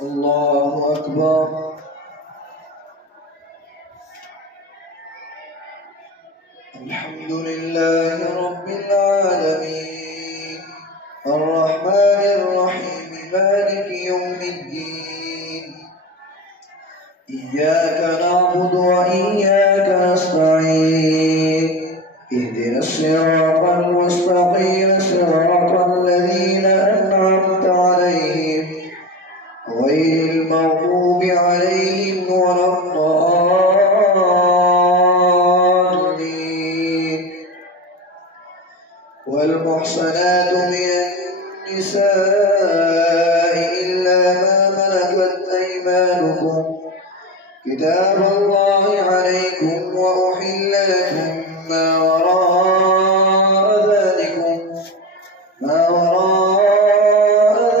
الله أكبر. الحمد لله رب العالمين الرحمن الرحيم مالك يوم الدين إياك نعبد وإياك نستعين اهدنا الصراط المستقيم صراط الذين أنعمت عليهم غير المغضوب عليهم ولا الضالين. والمحصنات من النساء إلا ما ملكت أيمانكم كتاب الله عليكم وأحل لكم ما وراء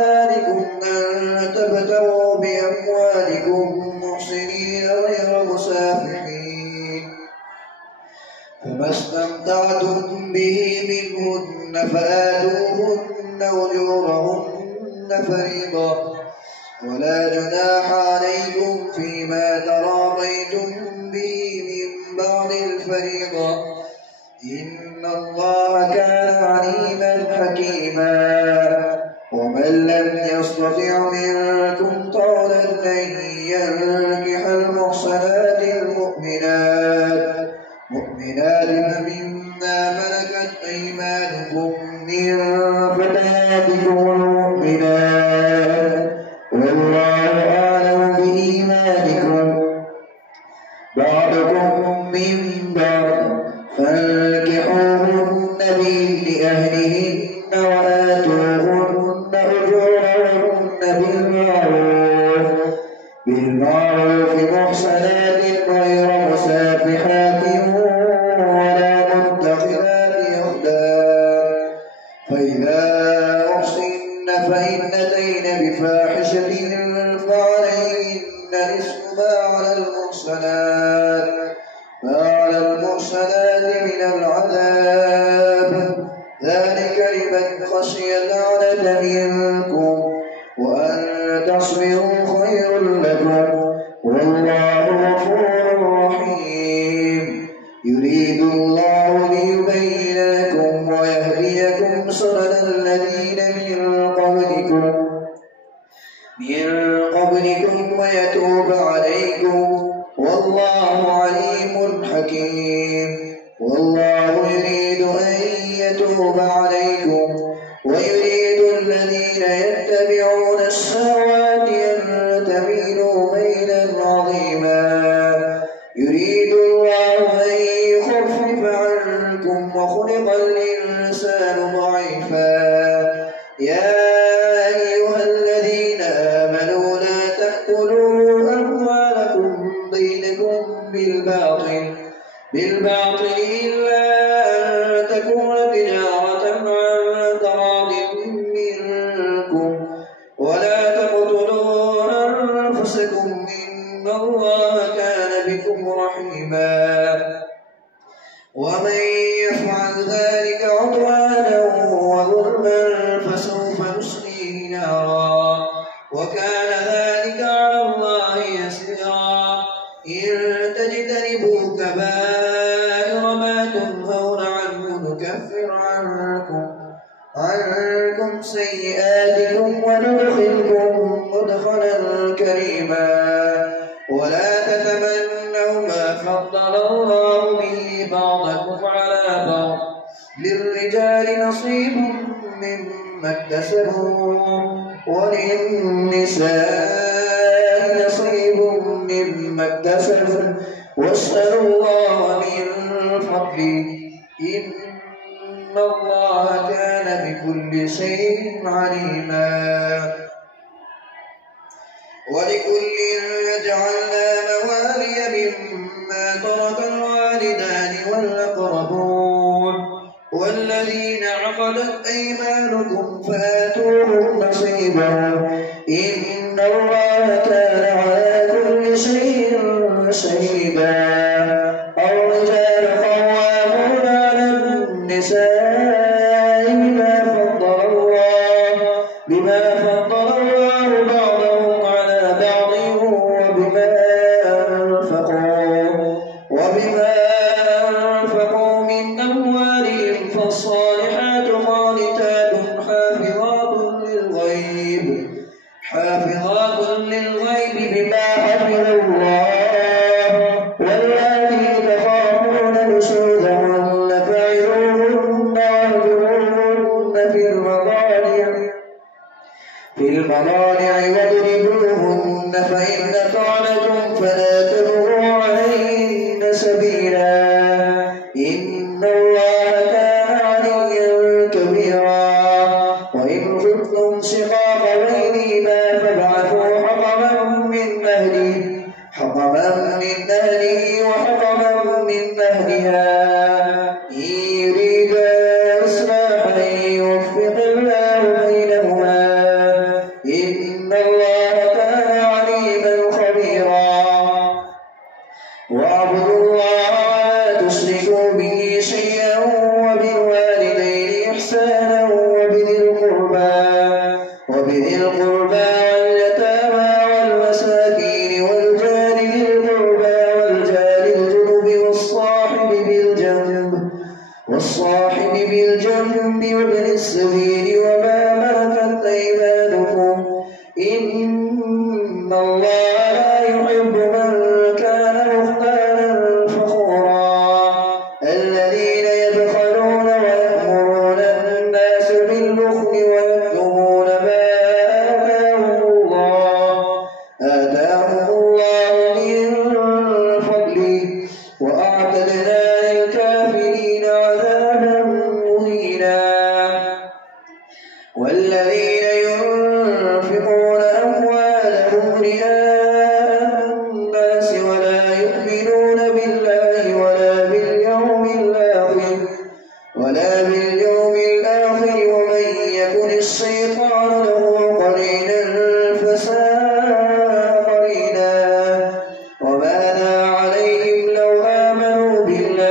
ذلكم أن تبتغوا بأموالكم محسنين غير مسافحين فما استمتعتم به منهن فآتوهن أجورهن فريضة ولا جناح عليكم فيما تراضيتم به من بعد الفريضة إن الله كان عليما حكيما. ومن لم يستطع منكم طولا أن ينكح المحصنات المؤمنات فمما ملكت أيمانكم من فتياتكم المؤمنات والله أعلم بإيمانكم بعضكم من بعض فانكحوهن بإذن أهلهن وآتوهن أجورهن بالمعروف محصنات غير مسافحات ولا متخذات أخدان فإذا أحصن فإن أتين بفاحشة فعليهن نصف ما على المحصنات من العذاب ذلك لمن خشي العنة منكم وأن تصبروا خير لكم والله غفور رحيم. يريد الله ليبين لكم ويهديكم سنن الذين من قبلكم ويتوب عليكم والله عليم حكيم. والله يريد أن يتوب عليكم ويريد الذين يتبعون الشهوات أن تميلوا ميلا عظيما. يريد الله أن يخفف عنكم وخلق الإنسان ضعيفا. يا أيها الذين آمنوا لا تأكلوا أموالكم بينكم بالباطل إلا أن تكون تجارة عن تراض منكم ولا تقتلوا أنفسكم إن الله كان بكم رحيما. ومن يفعل ذلك عدوانا وظلما فسوف نصليه نارا وكان ذلك على الله يسيرا. إن تجتنبوا كبائر ما تنهون عنه نكفر عنكم سيئاتكم وندخلكم مدخلا كريما. ولا تتمنوا ما فضل الله به بعضكم على بعض للرجال نصيب مما اكتسبوا وللنساء نصيب مما اكتسبوا واسألوا الله من فضله إن الله كان بكل شيء عليما. ولكل جعلنا موالي مما ترك الوالدان والأقربون والذين عقدت أيمانكم فآتوهم نصيبهم إن الله كان على كل شيء شهيدا. الرجال قوامون على النساء بما فضل الله بعضهم على حافظات للغيب بما حفظ الله واللاتي تخافون نشوزهن فعظوهن واهجروهن في المضاجع واضربوهن فإن أطعنكم فلا تبغوا عليهن سبيلا إن الله كان عليا كبيرا وإن خفتم شقاق بينهما فابعثوا حكما من أهله وحكما من أهلها إن يريدا إصلاحا يوفق الله بينهما إن الله كان عليما خبيرا واعبدوا الله ولا تشركوا به شيئا وبالوالدين إحسانا وبذي القربى واليتامى والمساكين والجار ذي القربى والجار الجنب والصاحب بالجنب وابن السبيل وما ملكت أيمانكم إن الله لا يحب من كان مختالا فخورا الذين يبخلون ويأمرون الناس بالبخل ويكتمون ما آتاهم الله من فضله وأعتدنا للكافرين عذابا مهينا والذين ينفقون أموالهم رئاء الناس ولا يؤمنون بالله ولا باليوم الآخر ومن يكن الشيطان له قرينا فساء قرينا وماذا عليهم لو آمنوا بالله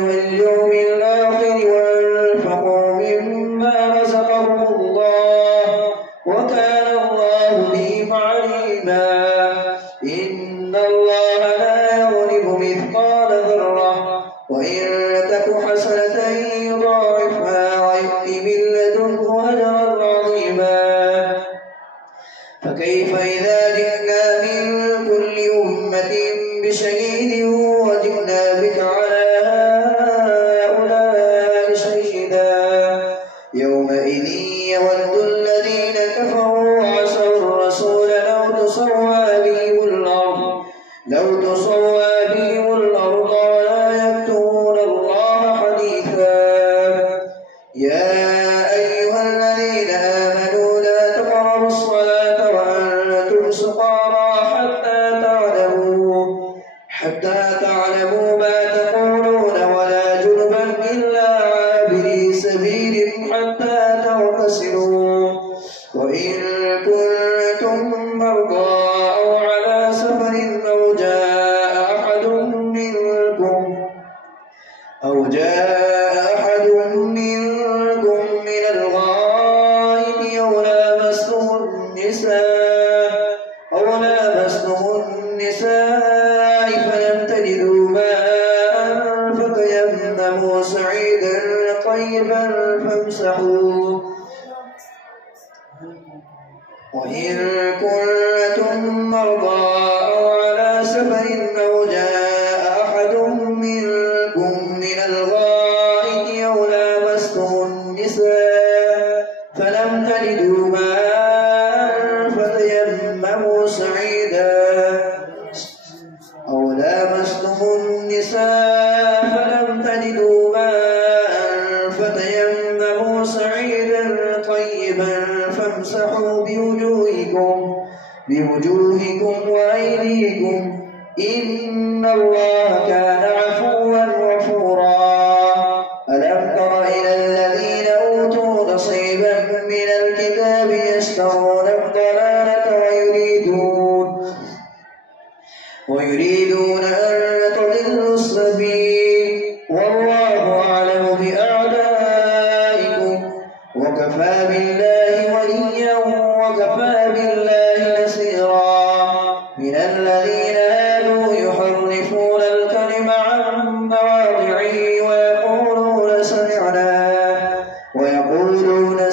واليوم الآخر وأنفقوا مما رزقهم الله وكان الله بهم عليما إن الله لا يظلم مثقال ذرة وإن تك حسنة يضاعفها ويؤت من لدنه أجرا عظيما فكيف إذا جئنا من كل أمة بشهيد وجئنا بك على هؤلاء شهيدا يومئذ يود الذين كفروا وعصوا الرسول لو تسوى بهم الأرض ولا يكتمون الله حديثا يا أيها الذين آمنوا لا تقربوا الصلاة وأنتم سكارى حتى تعلموا ما تقولون ولا جنبا إلا عابري سبيل حتى تغتسلوا وإن كنتم مرضى أو على سفر أو جاء أحد منكم من الغائط أو لامستم النساء فلم تجدوا ماء فتيمموا سعيدا طيبا فامسحوا وإن كنتم مرضى أو على سفر أو جاء أحد منكم من الغائط أو لامستم النساء فلم تجدوا ماء فتيمموا سعيدا طيبا فامسحوا بوجوهكم وأيديكم إن الله كان عفوا غفورا ألم تر إلى الذين أوتوا نصيبا من الكتاب يشترون الضلالة ويريدون أن تضلوا السبيل والله أعلم بأعدائكم وكفى بالله وليا وكفى بالله نصيرا من الذين هادوا يحرفون الكلم عن مواضعه ويقولون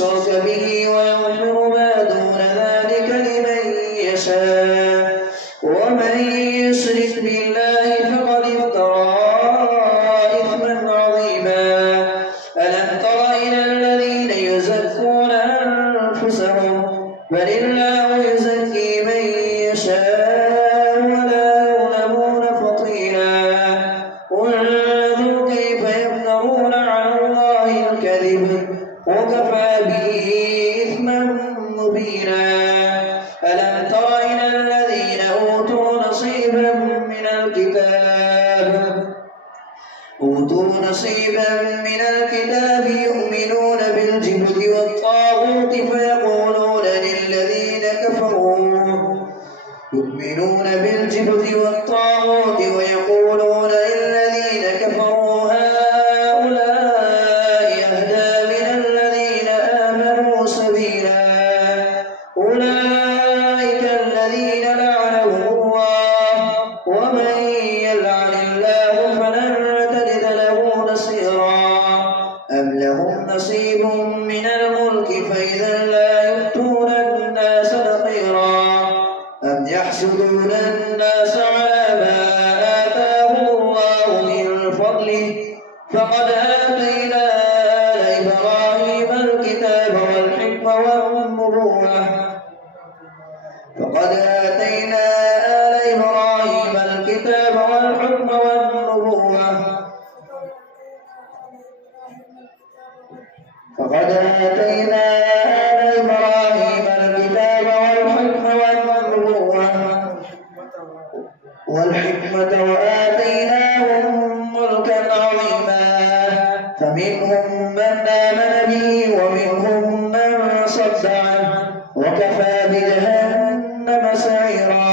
يشرك به ويغفر ما دون ذلك لمن يشاء ومن يشرك بالله فقد افترى إثما عظيما ألم تر إلى الذين يزكون أنفسهم بل الله يزكي من يشاء ولا يظلمون فتيلا انظر كيف يفترون على الله الكذب وكفى به إثما مبينا ألم تر إلى الذين أوتوا نصيبا من الكتاب يؤمنون بالجبت والطاغوت ويقولون للذين كفروا هؤلاء أهدى من الذين آمنوا سبيلا أولئك الذين لعنهم الله ومن يلعن الله فلن تجد له نصيرا أم لهم نصيب من الملك فإذا لا يؤتون الناس نقيرا أم يحسدون الناس على ما آتاهم الله من فضله فقد آتينا آل إبراهيم الكتاب والحكمة والنبوة وآتيناهم ملكا عظيما فمنهم من آمن به ومنهم من صد عنه وكفى بجهنم سعيرا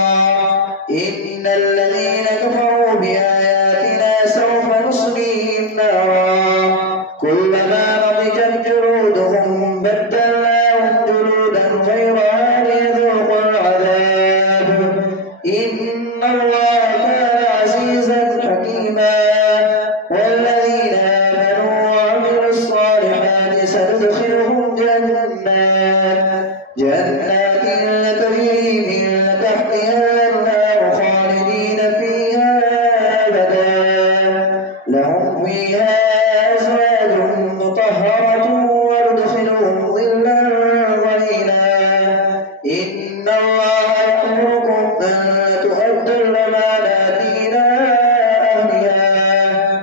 إن الذين كفروا بآياتنا سوف نصليهم نارا كلما نضجت جلودهم بدلناهم جلودا غيرها ليذوقوا العذاب إن الله كان عزيزا حكيما والذين آمنوا وعملوا الصالحات سندخلهم جنات تجري من تحتها الأنهار خالدين فيها أبدا لهم فيها أزواج مطهرة وندخلهم ظلا ظليلا إن الله يأمركم أن تؤدوا الأمانات إلى أهلها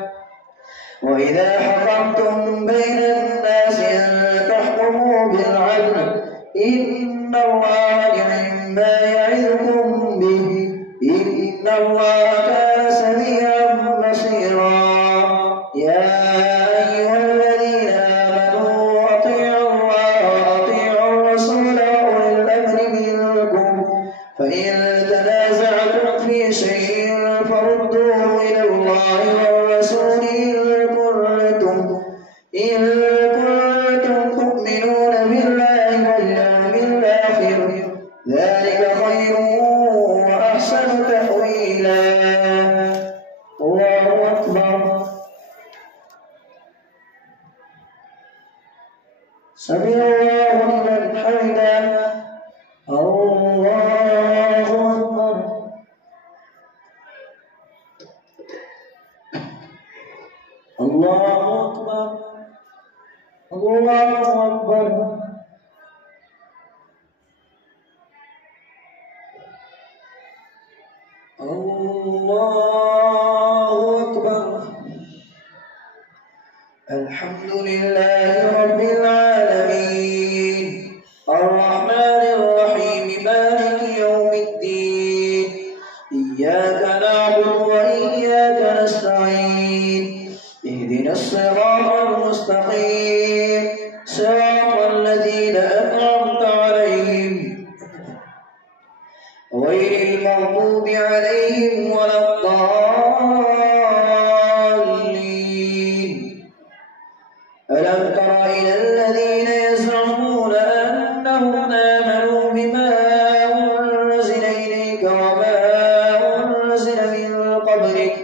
وإذا حكمتم بين الناس أن تحكموا بالعدل إن الله نعم ما يعظكم به إن الله كان سميعا بصيرا يا أيها الذين آمنوا أطيعوا الله وأطيعوا الرسول وأولي الأمر منكم فإن تنازعتم في شيء فردوه إلى الله والرسول إن كنتم تؤمنون بالله واليوم الآخر ذلك خير وأحسن تأويلا الله أكبر سمع الله لمن حمده الله أكبر الله أكبر الله أكبر الله أكبر الحمد لله رب العالمين الرحمن الرحيم مالك يوم الدين إياك نعبد وإياك نستعين اهدنا الصراط المستقيم صراط الذين أنعمت عليهم غير المغضوب عليهم ولا الضالين ألم تر إلى الذين يزعمون أنهم آمنوا بما أنزل إليك وما أنزل من قبلك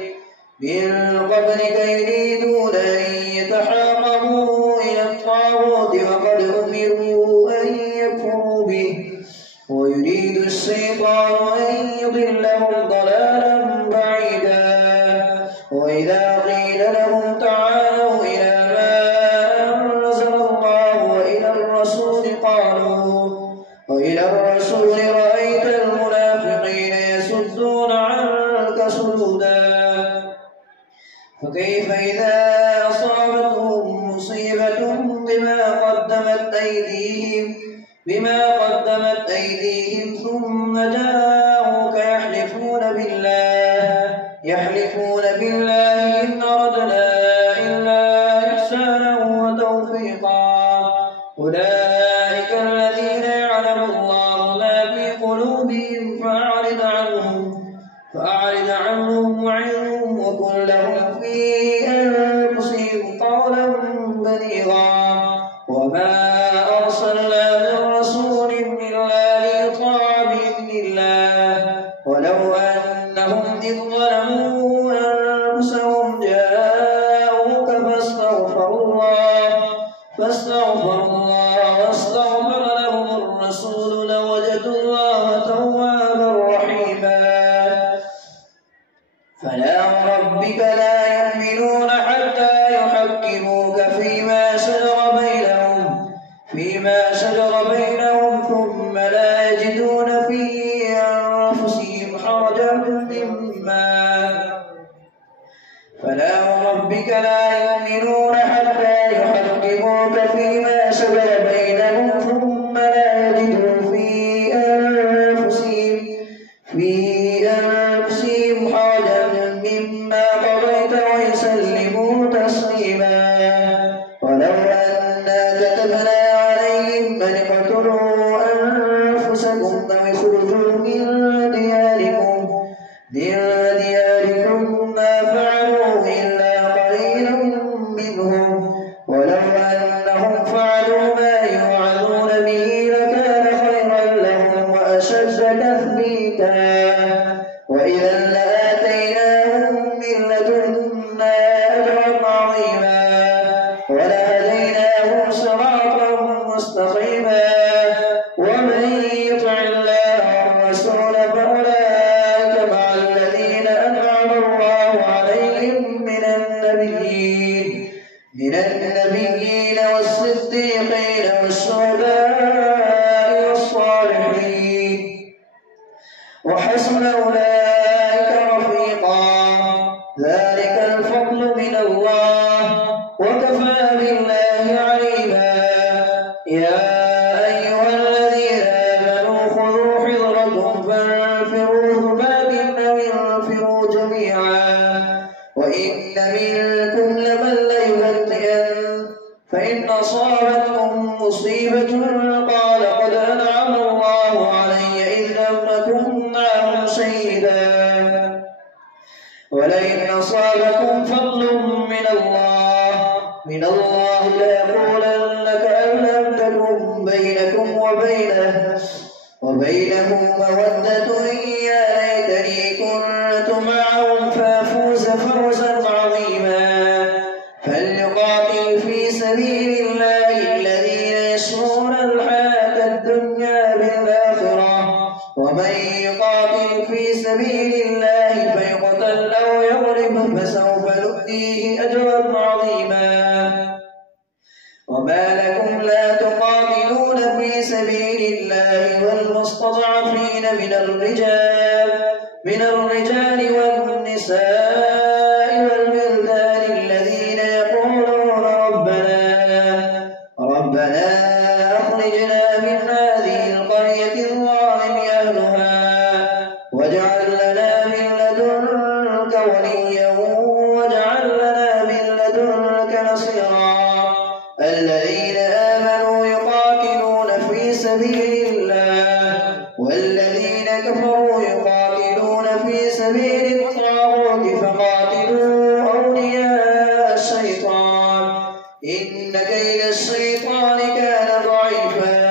يريدون أن يتحاكموا إلى الطاغوت وقد أمروا أمروا أن يكفروا به ويريد الشيطان أن يضلهم ضلالا بعيدا وإذا قيل لهم تعالوا إلى ما أنزل الله وإلى الرسول رأيت المنافقين يصدون عنك صدودا فكيف إذا أصابتهم مصيبة بما قدمت أيديهم ثم جاءوك يحلفون بالله إن أردنا إلا إحسانا وتوفيقا أولئك الذين يعلم الله ما في قلوبهم فأعرض عنهم وعظهم وقل لهم في أنفسهم قولا بليغا وما أرسلنا من رسول إلا ليطاع بإذن الله ولو أنهم إذ ظلموا أنفسهم جاءوك فاستغفروا الله واستغفر لهم الرسول لوجدوا الله توابا رحيما فلا وربك لا يؤمنون حتى يحكموك فيما شجر بينهم ثم لا يجدون في أنفسهم حرجا مما قضيت ويسلموا تسليما ولو أنا كتبنا عليهم أن اقتلوا أنفسكم أو اخرجوا من دياركم ما فعلوا إلا قليلا منهم ولو أنهم فعلوا ما يوعظون به لكان خيرا لهم وأشد تثبيتا وإذا لآتيناهم من لدنا أجرا عظيما ولهديناهم صراطا مستقيما ومن يطع الله والرسول فأولئك مع الذين أنعم الله عليهم من النبيين والصديقين والشهداء والصالحين وحسن أولئك رفيقا ذلك الفضل من الله وكفى بالله عليما يا أيها الذين آمنوا خذوا حذركم فانفروا ثبات أو انفروا جميعا وإن منكم لمن ليبطئن فإن أصابتكم مصيبة قال قد أنعم الله علي إذ لم أكن معهم شهيدا ولئن أصابكم فضل من الله ليقولن كأن لم تكن بينكم وبينه مودة يا ليتني كنت معهم فأفوز فوزا عظيما فليقاتل في سبيل الله الذين يشرون الحياة الدنيا بالآخرة ومن يقاتل في سبيل الله فيقتل أو يغلب فسوف نؤتيه أجرا عظيما وما لكم لا تقاتلون في سبيل الله والمستضعفين من الرجال والنساء والولدان الذين يقولون ربنا أخرجنا من هذه القرية الظالم أهلها واجعل لنا من لدنك وليا واجعل لنا من لدنك نصيرا الذين آمنوا يقاتلون في سبيل الله والذين كفروا يقاتلون في سبيل الطاغوت فقاتلوا أولياء الشيطان إن كيد الشيطان كان ضعيفا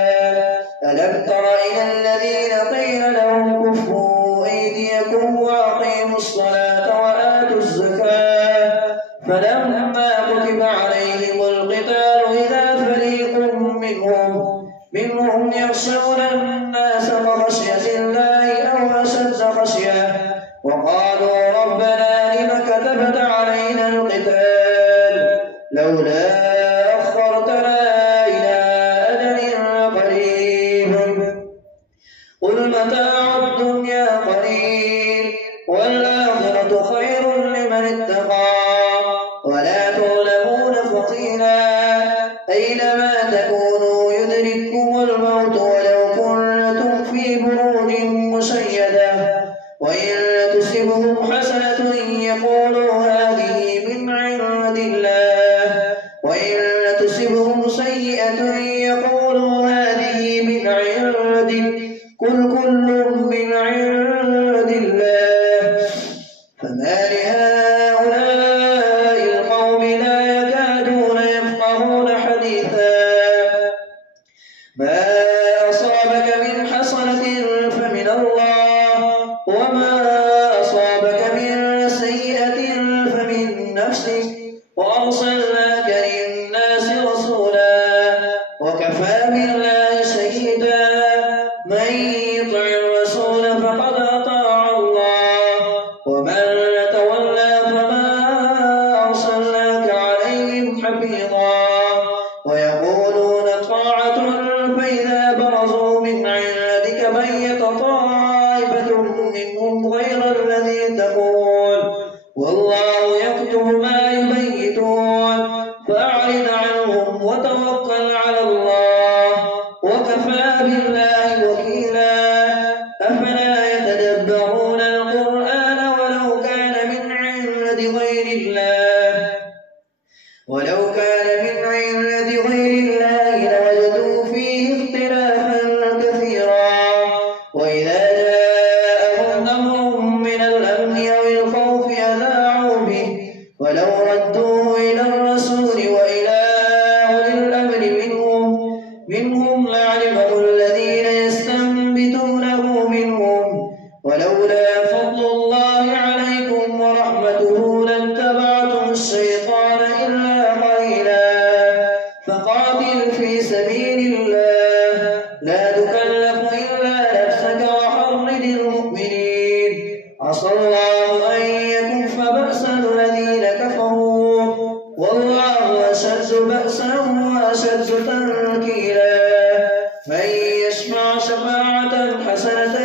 ألم تر إلى الذين قيل لهم كفوا أيديكم وأقيموا الصلاة وآتوا الزكاة فلما كتب عليهم القتال إذا فريق منهم يخشون الناس كخشية الله أو أشد خشية وقالوا ربنا لم كتبت علينا القتال لولا أخرتنا إلى أجل قريب قل متاع الدنيا قليل والآخرة خير لمن اتقى ولا تظلمون فتيلا أينما تكونوا يدرككم الموت ولو كنتم في بروج مشيدة وإن تصبهم حسنة يقولوا هذه من عند الله وإن تصبهم سيئة يقولوا هذه من عندك قل كل من عند الله فما لهؤلاء القوم لا يكادون يفقهون حديثا ما أصابك من حسنة فمن الله وما أصابك من سيئة فمن نفسك وأرسلناك للناس رسولا وكفى بالله شهيدا من يطع الرسول فقد أطاع الله ومن تولى فما أرسلناك عليهم حفيظا ويقولون طاعة فإذا برزوا من عندك بيت طائفة منهم غير الذي تقول والله يكتب ما يبيتون فأعرض عنهم وتوكل على الله وكفى بالله وكيلا أفلا يتدبرون القرآن ولو كان من عند غير الله لوجدوا فيه اختلافا كثيرا وإذا جاءهم أمر من الأمن أو الخوف أذاعوا به ولو ردوه إلى الرسول وإلى أولي الأمر منهم لعلمه الذين يستنبطونه منهم ولولا فضل الله عليكم ورحمته لاتبعتم الشيطان إلا قليلا فقاتل في سبيل الله لا تكلف إلا نفسك وحرض المؤمنين عسى الله أن يكف بأس الذين كفروا والله أشد بأسا وأشد تنكيلا من يشفع شفاعة حسنة